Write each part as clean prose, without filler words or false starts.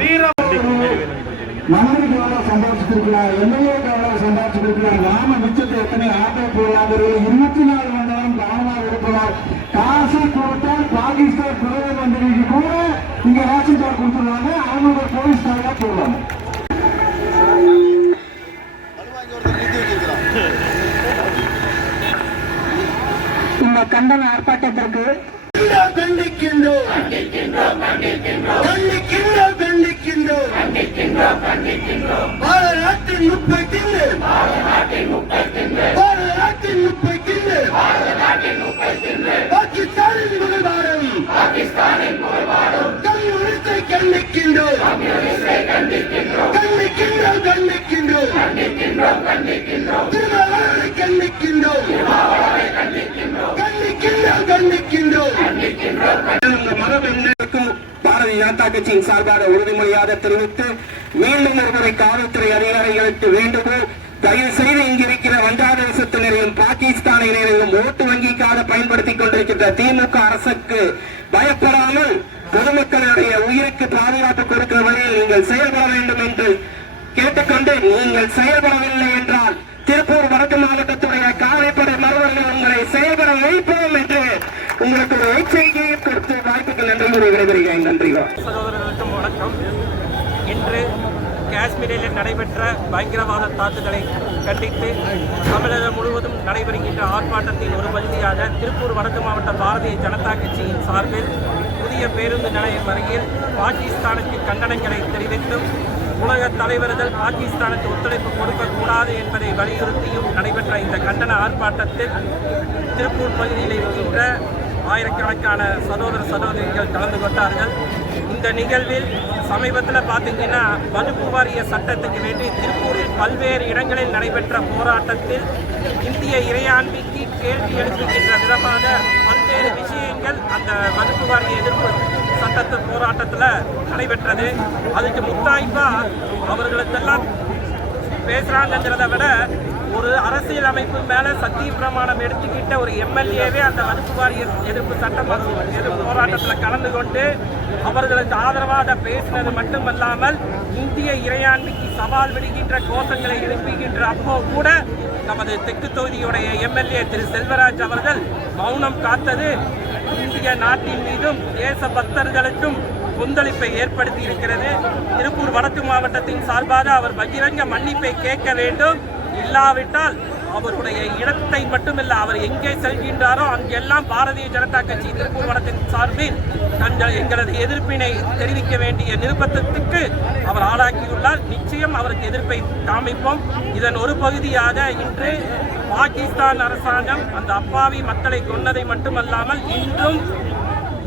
வீரம் மந்திரிக்கு எவ்வளவு சம்பாதிச்சிருக்கலாம், எம்எல்ஏக்கு எவ்வளவு சம்பாதிச்சிருக்கலாம், நாம மிச்சத்தை எத்தனை ஆட்டோ போடலாங்கிறது 24 மணி நேரம் கவனமாக இருப்பதால் காசு கொடுத்தால் பாகிஸ்தான் பிரதம மந்திரிக்கு கூட இங்க ரேஷன் கார்டு கொடுத்துருவாங்க, அவங்க போலீஸ் கார்டா போடுவாங்க. இந்த கண்டன ஆர்ப்பாட்டத்திற்கு கண்டிக்கின்றோம் பாரநாட்டின் முப்பை தின்னு பாகிஸ்தானின் புகழ்பாடும் கம்யூனிஸ்டை கண்டிக்கின்றோம் திருமாவளவனை கண்டிக்கின்றோம் பாரதிய ஜனதா கட்சியின் சார்பாக உறுதிமொழியாக தெரிவித்து மீண்டும் ஒருமுறை காவல்துறை அதிகாரிகளுக்கு வேண்டுகோள், தயவு செய்து இங்கிருக்கிற வங்காளதேசத்தினரையும் பாகிஸ்தானினரையும் ஓட்டு வங்கிக்காக பயன்படுத்திக் கொண்டிருக்கின்ற திமுக அரசுக்கு பயப்படாமல் பொதுமக்களுடைய உயிருக்கு பாதுகாப்பு கொடுக்கிற வகையில் நீங்கள் செயல்பட வேண்டும் என்று கேட்டுக்கொண்டு, நீங்கள் செயல்படவில்லை என்றால் திருப்பூர் வடக்கு மாவட்டத்துடைய காவல்படை மருவர்கள் உங்களை செயல்பட வைப்போம் என்று உங்களுக்கு ஒரு எச்சரிக்கையை கொடுத்து வாய்ப்புக்கு நன்றி கூறி விடைபெறுகிறேன். நன்றி. சகோதரர்களுக்கும் வணக்கம். இன்று காஷ்மீரில் நடைபெற்ற பயங்கரவாத தாக்குதலை கண்டித்து தமிழகம் முழுவதும் நடைபெறுகின்ற ஆர்ப்பாட்டத்தின் ஒரு பகுதியாக திருப்பூர் வடக்கு மாவட்ட பாரதிய ஜனதா கட்சியின் சார்பில் புதிய பேருந்து நிலையம் அருகில் பாகிஸ்தானுக்கு கண்டனங்களை தெரிவித்தும் உலக தலைவர்கள் பாகிஸ்தானுக்கு ஒத்துழைப்பு கொடுக்கக்கூடாது என்பதை வலியுறுத்தியும் நடைபெற்ற இந்த கண்டன ஆர்ப்பாட்டத்தில் திருப்பூர் பகுதியில் இருக்கின்ற ஆயிரக்கணக்கான சகோதரிகள் கலந்து கொண்டார்கள். இந்த நிகழ்வில் சமீபத்தில் பார்த்தீங்கன்னா வகுப்பு வாரிய சட்டத்துக்கு வேண்டி திருப்பூரில் பல்வேறு இடங்களில் நடைபெற்ற போராட்டத்தில் இந்திய இறையாண்மைக்கு கேள்வி எழுப்புகின்ற விதமாக பல்வேறு விஷயங்கள் அந்த வகுப்பு வாரிய எதிர்ப்பு சட்டத்து போராட்டத்தில் நடைபெற்றது. அதுக்கு முத்தாய்ப்பா அவர்களுக்கெல்லாம் பேசுறாங்கிறத விட ஒரு அரசியல் அமைப்பு மேல சத்திய பிரமாணம் எடுத்துக்கிட்ட ஒரு எம்எல்ஏவே அந்த வகுப்பு வாரிய எதிர்ப்பு சட்டம் எதிர்ப்பு போராட்டத்தில் கலந்து கொண்டு அவர்களுக்கு ஆதரவாக பேசினது மட்டுமல்லாமல் இந்திய இறையாண்மைக்கு சவால் விடுகின்ற கோஷங்களை எழுப்புகின்ற அப்போ கூட நமது தெற்கு தொகுதியுடைய எம்எல்ஏ திரு செல்வராஜ் அவர்கள் மௌனம் காத்தது இந்திய நாட்டின் மீதும் தேச பக்தர்களுக்கும் கொந்தளிப்பை ஏற்படுத்தி இருக்கிறது. திருப்பூர் வடக்கு மாவட்டத்தின் சார்பாக அவர் பகிரங்க மன்னிப்பை கேட்க வேண்டும். இல்லாவிட்டால் அவருடைய இடத்தை மட்டுமில்லை, அவர் எங்கே செல்கின்றாரோ அங்கெல்லாம் பாரதிய ஜனதா கட்சி திருப்பூர் வடக்கின் சார்பில் எங்களது எதிர்ப்பினை தெரிவிக்க வேண்டிய நிர்பந்தத்துக்கு அவர் ஆளாக்கியுள்ளார். நிச்சயம் அவருக்கு எதிர்ப்பை காமிப்போம். இதன் ஒரு பகுதியாக இன்று பாகிஸ்தான் அரசாங்கம் அந்த அப்பாவி மக்களை கொன்னதை மட்டுமல்லாமல் இன்றும்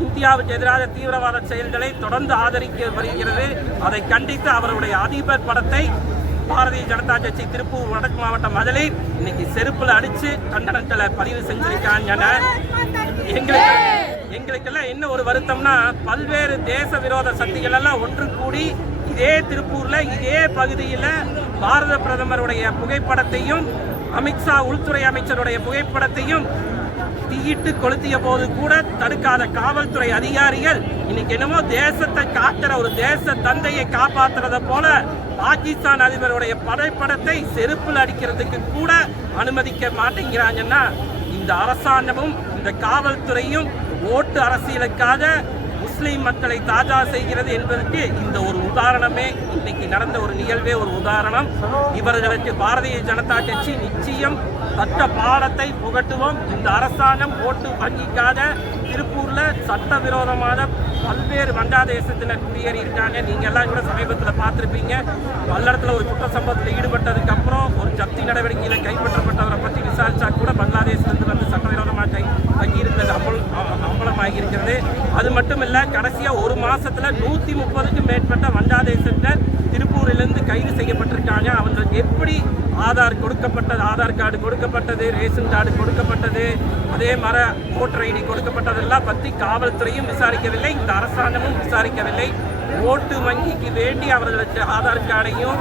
இந்தியாவுக்கு எதிராக தீவிரவாத செயல்களை தொடர்ந்து ஆதரிக்க வருகிறது. அதை கண்டித்து அவருடைய அதிபர் படத்தை பாரதிய ஜனதா கட்சி திருப்பூர் வடக்கு மாவட்ட மகளிர் இன்னைக்கு செருப்புல அடிச்சு கண்டனங்களை பதிவு செஞ்சிருக்காங்க. எங்களுக்கெல்லாம் என்ன ஒரு வருத்தம்னா, பல்வேறு தேச விரோத சக்திகள் எல்லாம் ஒன்று கூடி இதே திருப்பூர்ல இதே பகுதியில் பாரத பிரதமருடைய புகைப்படத்தையும் அமித்ஷா உள்துறை அமைச்சருடைய புகைப்படத்தையும் தீயிட்டு கொளுத்திய போது கூட தடுக்காத காவல்துறை அதிகாரிகள் இன்னைக்கு என்னமோ தேசத்தை காக்கிற ஒரு தேச தந்தையை காப்பாற்றுறத போல பாகிஸ்தான் அதிபருடைய படைப்படத்தை செருப்பில் அடிக்கிறதுக்கு கூட அனுமதிக்க மாட்டேங்கிறாங்கன்னா, இந்த அரசாங்கமும் இந்த காவல்துறையும் ஓட்டு அரசியலுக்காக முஸ்லிம் மக்களை தாஜா செய்கிறது என்பதற்கு இந்த ஒரு உதாரணமே, இன்னைக்கு நடந்த ஒரு நிகழ்வே ஒரு உதாரணம். இவர்களுக்கு பாரதிய ஜனதா கட்சி நிச்சயம் சட்ட பாடத்தை புகட்டுவோம். இந்த அரசாங்கம் ஓட்டு வங்கிக்காக திருப்பூர்ல சட்டவிரோதமான பல்வேறு வங்காளதேசத்தினர் குடியேறி இருக்காங்க. நீங்க எல்லாம் கூட சமீபத்தில் பார்த்துருப்பீங்க. பல்லடத்தில் ஒரு குற்ற சம்பவத்தில் ஈடுபட்டதுக்கு அப்புறம் ஒரு ஜப்தி நடவடிக்கையில கைப்பற்றப்பட்டவரை பற்றி விசாரிச்சா கூட பங்களாதேசிலிருந்து வந்து சட்டவிரோதமாக தங்கியிருந்தது அம்பலமாகி இருக்கிறது. அது மட்டும் இல்ல, கடைசியா ஒரு மாசத்துல 130க்கும் மேற்பட்ட வங்காளதேசத்தினர் திருப்பூரிலிருந்து கைது செய்யப்பட்டிருக்காங்க. அவங்களுக்கு எப்படி ஆதார் கொடுக்கப்பட்டது, ஆதார் கார்டு கொடுக்கப்பட்டது, ரேஷன் கார்டு கொடுக்கப்பட்டது, அதே மாதிரி ஓட்டர் ஐடி கொடுக்கப்பட்டதெல்லாம் பற்றி காவல்துறையும் விசாரிக்கவில்லை, இந்த அரசாங்கமும் விசாரிக்கவில்லை. ஓட்டு வங்கிக்கு வேண்டி அவர்களுக்கு ஆதார் கார்டையும்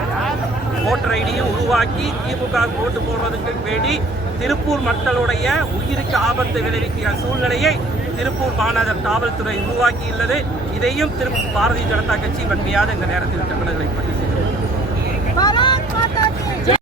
ஓட்டர் ஐடியும் உருவாக்கி திமுக ஓட்டு போடுறதுக்கு வேண்டி திருப்பூர் மக்களுடைய உயிருக்கு ஆபத்தை விளைவிக்கிற சூழ்நிலையை திருப்பூர் மாநகர காவல்துறை உருவாக்கியுள்ளது. இதையும் பாரதிய ஜனதா கட்சி வன்மையாக இந்த நேரத்தில் தமிழர்களை பதிவு செய்யும்.